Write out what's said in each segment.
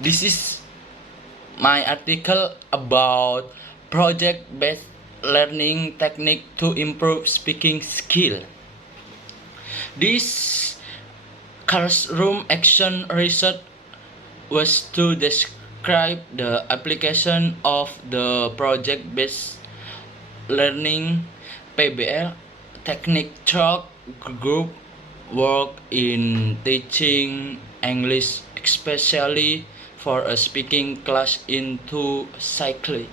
This is my article about project-based learning technique to improve speaking skill. This classroom action research was to describe the application of the project-based learning (PBL) technique through group work in teaching English, especially for a speaking class in two cycles.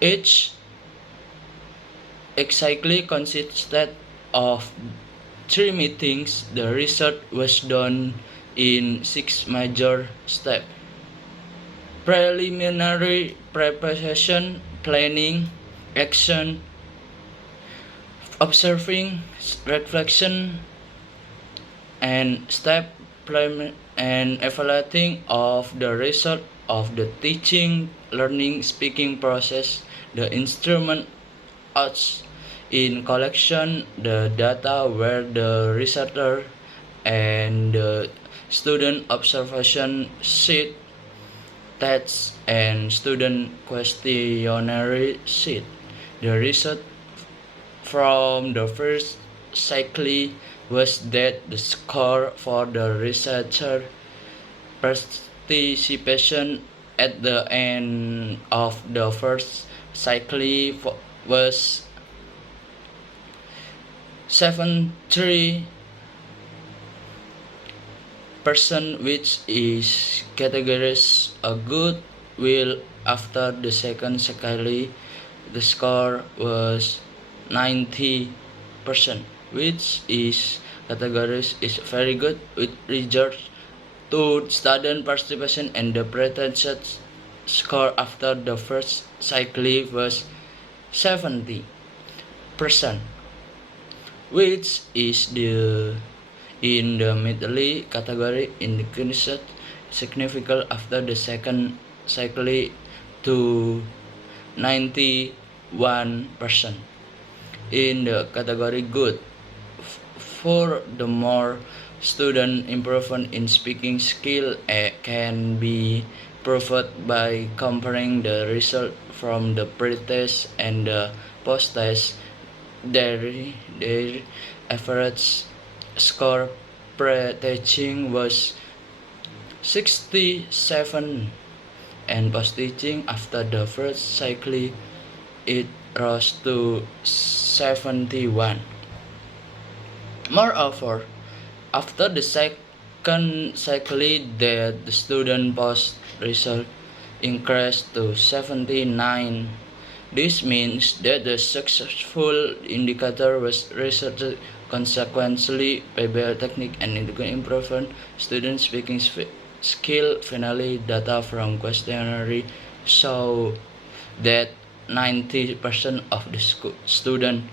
Each cycle consisted of 3 meetings. The research was done in 6 major steps: preliminary preparation, planning, action, observing, reflection, and step and evaluating of the result of the teaching, learning, speaking process. The instrument outs in collection the data where the researcher and the student observation sheet, tests, and student questionnaire sheet. The result from the first cycle was that the score for the researcher participation at the end of the first cycle was 73%, which is categorized a good will. After the second cycle, the score was 90%, which is categorized is very good with regards to student participation, and the pretended score after the first cycle was 70%, which is in the middle category, increased significantly after the second cycle to 91%. In the category good, furthermore, student improvement in speaking skill can be proved by comparing the result from the pre-test and the post-test. Their average score pre-teaching was 67, and post-teaching after the first cycle it rose to 71. Moreover, after the second cycle, the student post result increased to 79. This means that the successful indicator was researched. Consequently, PBL technique and improvement student speaking skill. Finally, data from questionnaire show that 90% of the student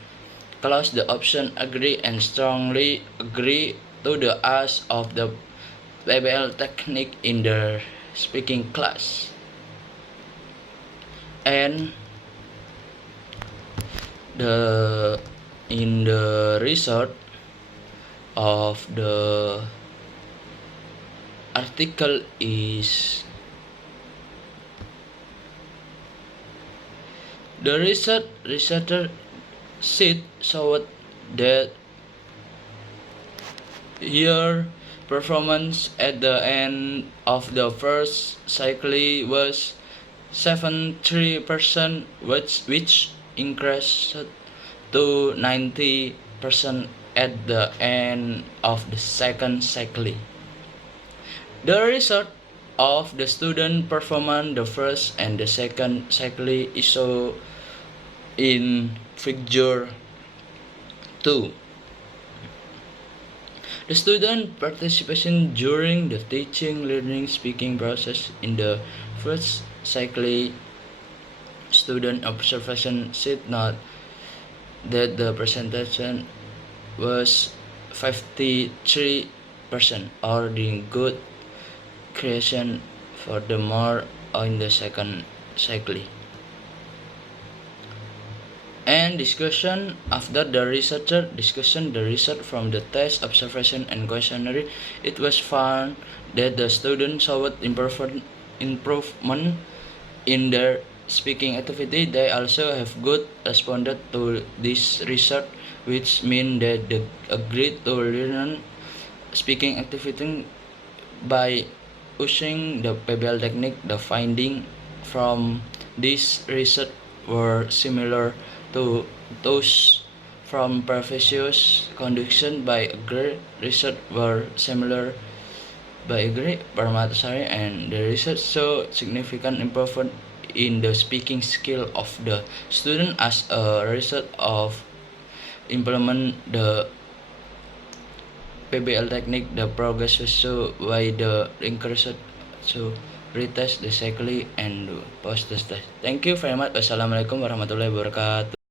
class the option agree and strongly agree to the use of the PBL technique in their speaking class. And in the result of the article is the researcher sheet showed that your performance at the end of the first cycle was 73%, which increased to 90% at the end of the second cycle. The result of the student performance the first and the second cycle is shown in figure 2. The student participation during the teaching, learning, speaking process in the first cycle. Student observation sheet note that the percentage was 53%, or the good creation for the more in the second cycle. And discussion after the researcher discussion the result from the test, observation, and questionnaire. It was found that the students showed improvement in their speaking activity. They also have good responded to this research, which mean that they agreed to learn speaking activity by using the PBL technique. The findings from this research were similar to those from previous conduction by Agri. Research were similar by Agri, Paramatasari, and the research showed significant improvement in the speaking skill of the student as a result of implement the PBL technique. The progress was so by the encouraged to retest the cycling and post test. Thank you very much. Wassalamualaikum warahmatullahi wabarakatuh.